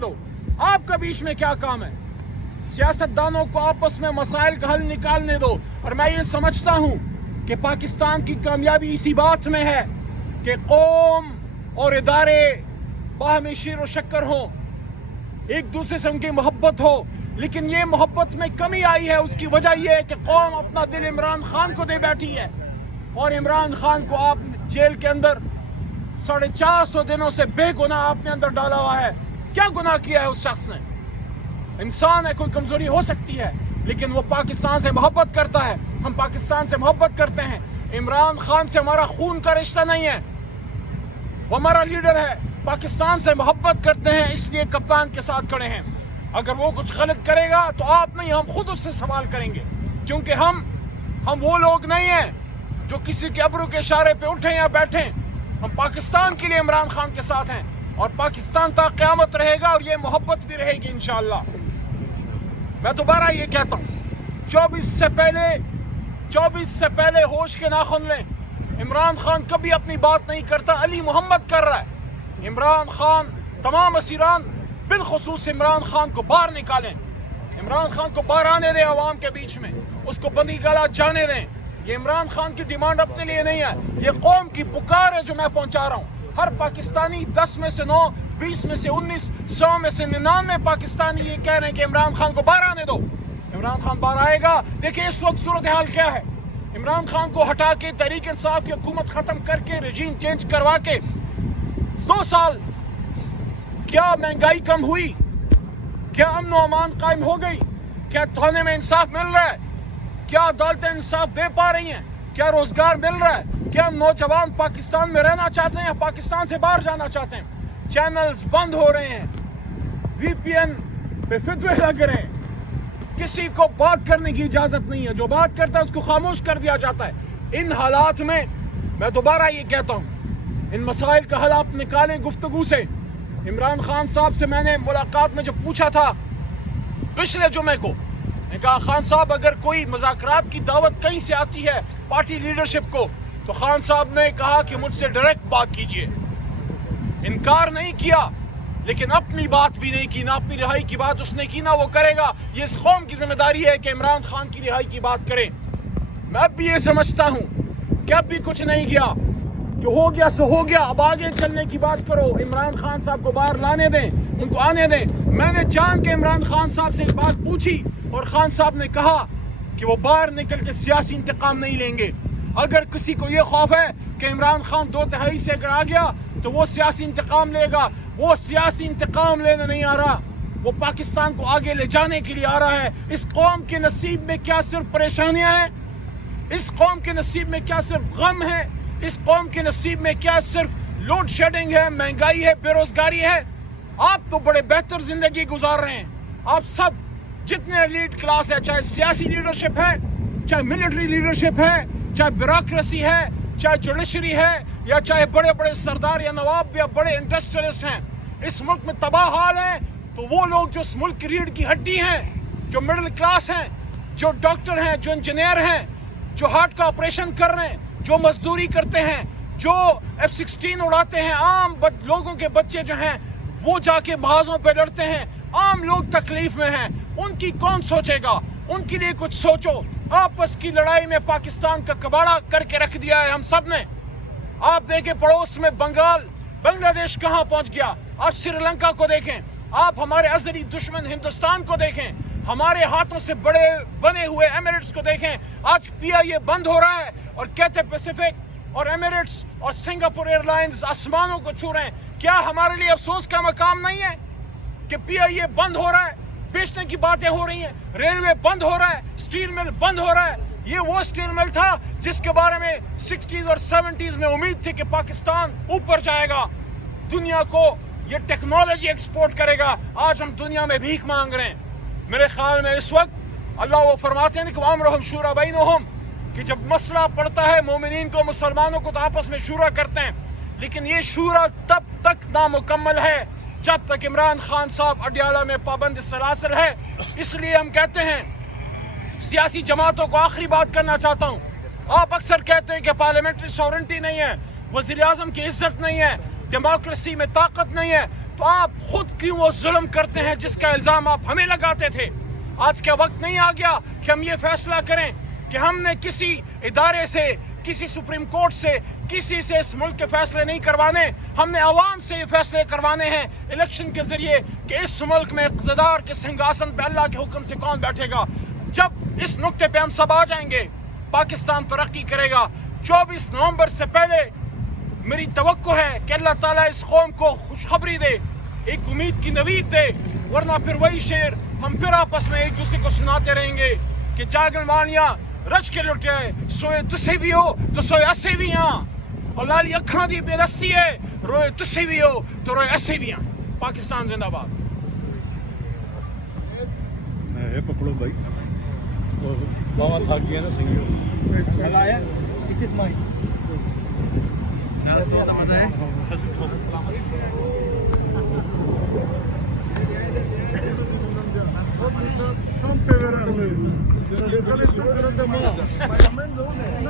دو. آپ کا بیچ میں کیا کام ہے؟ سیاستدانوں کو آپس میں مسائل کا حل نکالنے دو. اور میں یہ سمجھتا ہوں کہ پاکستان کی کامیابی اسی بات میں ہے کہ قوم اور ادارے باہمی شیر و شکر ہوں، ایک دوسرے سے ان کی محبت ہو. لیکن یہ محبت میں کمی آئی ہے، اس کی وجہ یہ ہے کہ قوم اپنا دل عمران خان کو دے بیٹھی ہے، اور عمران خان کو آپ جیل کے اندر 450 دنوں سے بے گناہ آپ نے اندر ڈالا ہوا ہے. کیا گناہ کیا ہے اس شخص نے؟ انسان ہے، کوئی کمزوری ہو سکتی ہے، لیکن وہ پاکستان سے محبت کرتا ہے. ہم پاکستان سے محبت کرتے ہیں. عمران خان سے ہمارا خون کا رشتہ نہیں ہے، وہ ہمارا لیڈر ہے. پاکستان سے محبت کرتے ہیں، اس لیے کپتان کے ساتھ کھڑے ہیں. اگر وہ کچھ غلط کرے گا تو آپ نہیں، ہم خود اس سے سوال کریں گے، کیونکہ ہم وہ لوگ نہیں ہیں جو کسی کے ابرو کے اشارے پہ اٹھیں یا بیٹھیں. ہم پاکستان کے لیے عمران خان کے ساتھ ہیں، اور پاکستان تا قیامت رہے گا، اور یہ محبت بھی رہے گی انشاءاللہ. میں دوبارہ یہ کہتا ہوں، 24 سے پہلے ہوش کے ناخن لیں. عمران خان کبھی اپنی بات نہیں کرتا، علی محمد کر رہا ہے. عمران خان، تمام اسیران بالخصوص عمران خان کو باہر نکالیں. عمران خان کو باہر آنے دیں عوام کے بیچ میں، اس کو بندی گلا جانے دیں. یہ عمران خان کی ڈیمانڈ اپنے لیے نہیں ہے، یہ قوم کی پکار ہے جو میں پہنچا رہا ہوں. ہر پاکستانی 10 میں سے 9، 20 میں سے 19، 100 میں سے 99 پاکستانی یہ کہہ رہے ہیں کہ عمران خان کو باہر آنے دو. عمران خان باہر آئے گا. دیکھیں اس وقت صورتحال کیا ہے. عمران خان کو ہٹا کے تحریک انصاف کی حکومت ختم کر کے رجیم چینج کروا کے 2 سال کیا مہنگائی کم ہوئی؟ کیا امن و امان قائم ہو گئی؟ کیا تھانے میں انصاف مل رہا ہے؟ کیا عدالتیں انصاف دے پا رہی ہیں؟ کیا روزگار مل رہا ہے؟ کیا نوجوان پاکستان میں رہنا چاہتے ہیں یا پاکستان سے باہر جانا چاہتے ہیں؟ چینلز بند ہو رہے ہیں، وی پی این پہ فتوے لگ رہے ہیں، کسی کو بات کرنے کی اجازت نہیں ہے، جو بات کرتا ہے اس کو خاموش کر دیا جاتا ہے. ان حالات میں میں دوبارہ یہ کہتا ہوں، ان مسائل کا حل آپ نکالیں گفتگو سے. عمران خان صاحب سے میں نے ملاقات میں جب پوچھا تھا پچھلے جمعے کو، میں کہا خان صاحب اگر کوئی مذاکرات کی دعوت کہیں سے آتی ہے پارٹی لیڈرشپ کو، تو خان صاحب نے کہا کہ مجھ سے ڈائریکٹ بات کیجئے. انکار نہیں کیا، لیکن اپنی بات بھی نہیں کی، نہ اپنی رہائی کی بات اس نے کی، نہ وہ کرے گا. یہ اس قوم کی ذمہ داری ہے کہ عمران خان کی رہائی کی بات کریں. میں اب بھی یہ سمجھتا ہوں کہ اب بھی کچھ نہیں گیا، جو ہو گیا سو ہو گیا. اب آگے چلنے کی بات کرو. عمران خان صاحب کو باہر لانے دیں، ان کو آنے دیں. میں نے جان کے عمران خان صاحب سے بات پوچھی، اور خان صاحب نے کہا کہ وہ باہر نکل کے سیاسی انتقام نہیں لیں گے. اگر کسی کو یہ خوف ہے کہ عمران خان 2/3 سے اگر آ گیا تو وہ سیاسی انتقام لے گا، وہ سیاسی انتقام لینے نہیں آ رہا، وہ پاکستان کو آگے لے جانے کے لیے آ رہا ہے. اس قوم کے نصیب میں کیا صرف پریشانیاں ہیں؟ اس قوم کے نصیب میں کیا صرف غم ہے؟ اس قوم کے نصیب میں کیا صرف لوڈ شیڈنگ ہے، مہنگائی ہے، بے روزگاری ہے؟ آپ تو بڑے بہتر زندگی گزار رہے ہیں. آپ سب جتنے ایلیٹ کلاس ہے، چاہے سیاسی لیڈرشپ ہے، چاہے ملٹری لیڈرشپ ہے، چاہے بیوروکریسی ہے، چاہے جوڈیشری ہے، یا چاہے بڑے بڑے سردار یا نواب یا بڑے انڈسٹریلسٹ ہیں، اس ملک میں تباہ حال ہیں. تو وہ لوگ جو اس ملک کی ریڑھ کی ہڈی ہیں، جو مڈل کلاس ہیں، جو ڈاکٹر ہیں، جو انجینئر ہیں، جو ہارٹ کا آپریشن کر رہے ہیں، جو مزدوری کرتے ہیں، جو F-16 اڑاتے ہیں، عام لوگوں کے بچے جو ہیں وہ جا کے محاذوں پہ لڑتے ہیں، عام لوگ تکلیف میں ہیں، ان کی کون سوچے گا؟ ان کے لیے کچھ سوچو. آپس کی لڑائی میں پاکستان کا کباڑہ کر کے رکھ دیا ہے ہم سب نے. آپ دیکھیں پڑوس میں بنگلہ دیش کہاں پہنچ گیا. آپ سری لنکا کو دیکھیں، آپ ہمارے ازلی دشمن ہندوستان کو دیکھیں، ہمارے ہاتھوں سے بنے ہوئے ایمریٹس کو دیکھیں. آج PIA بند ہو رہا ہے اور کہتے پیسیفک اور ایمریٹس اور سنگاپور ایئر لائنز آسمانوں کو چھو رہے ہیں. کیا ہمارے لیے افسوس کا مقام نہیں ہے کہ PIA بند ہو رہا ہے، بیچنے کی باتیں ہو رہی ہیں، ریلوے بند ہو رہا ہے، اسٹیل مل بند ہو رہا ہے؟ یہ وہ اسٹیل مل تھا جس کے بارے میں 60s اور 70s میں امید تھی کہ پاکستان اوپر جائے گا، دنیا کو یہ ٹیکنالوجی ایکسپورٹ کرے گا. آج ہم دنیا میں بھیک مانگ رہے ہیں. میرے خیال میں اس وقت اللہ وہ فرماتے ہیں کہ وَأَمْرُهُمْ شُورَىٰ بَيْنُهُمْ، کہ جب مسئلہ پڑتا ہے مومنین کو، مسلمانوں کو، تو آپس میں شورا کرتے ہیں. لیکن یہ شورا تب تک نامکمل ہے جب تک عمران خان صاحب اڈیالہ میں پابند سلاسل ہے. اس لیے ہم کہتے ہیں سیاسی جماعتوں کو آخری بات کرنا چاہتا ہوں. آپ اکثر کہتے ہیں کہ پارلیمنٹری سورنٹی نہیں ہے، وزیر اعظم کی عزت نہیں ہے، ڈیموکریسی میں طاقت نہیں ہے. تو آپ خود کیوں وہ ظلم کرتے ہیں جس کا الزام آپ ہمیں لگاتے تھے؟ آج کا وقت نہیں آ گیا کہ ہم یہ فیصلہ کریں کہ ہم نے کسی ادارے سے، کسی سپریم کورٹ سے، کسی سے اس ملک کے فیصلے نہیں کروانے، ہم نے عوام سے یہ فیصلے کروانے ہیں الیکشن کے ذریعے کہ اس ملک میں اقتدار کے سنگھاسن پہ اللہ کے حکم سے کون بیٹھے گا۔ جب اس نقطے پہ ہم سب آ جائیں گے، پاکستان ترقی کرے گا۔ 24 نومبر سے پہلے میری توقع ہے کہ اللہ تعالیٰ اس قوم کو خوشخبری دے، ایک امید کی نوید دے، ورنہ پھر وہی شعر ہم پھر آپس میں ایک دوسرے کو سناتے رہیں گے کہ جاگل مانیاں رج کے لٹے سوئے تسی بھی ہو تو سوئے اسے بھی ہاں، اور لالی اکھاں دی بے دستی ہے، روئے تسی بھی ہو تو روئے اسے بھی ہاں۔ پاکستان زندہ باد۔ پکڑو بھائی باوا تھک گیا نا Singh This is mine. Some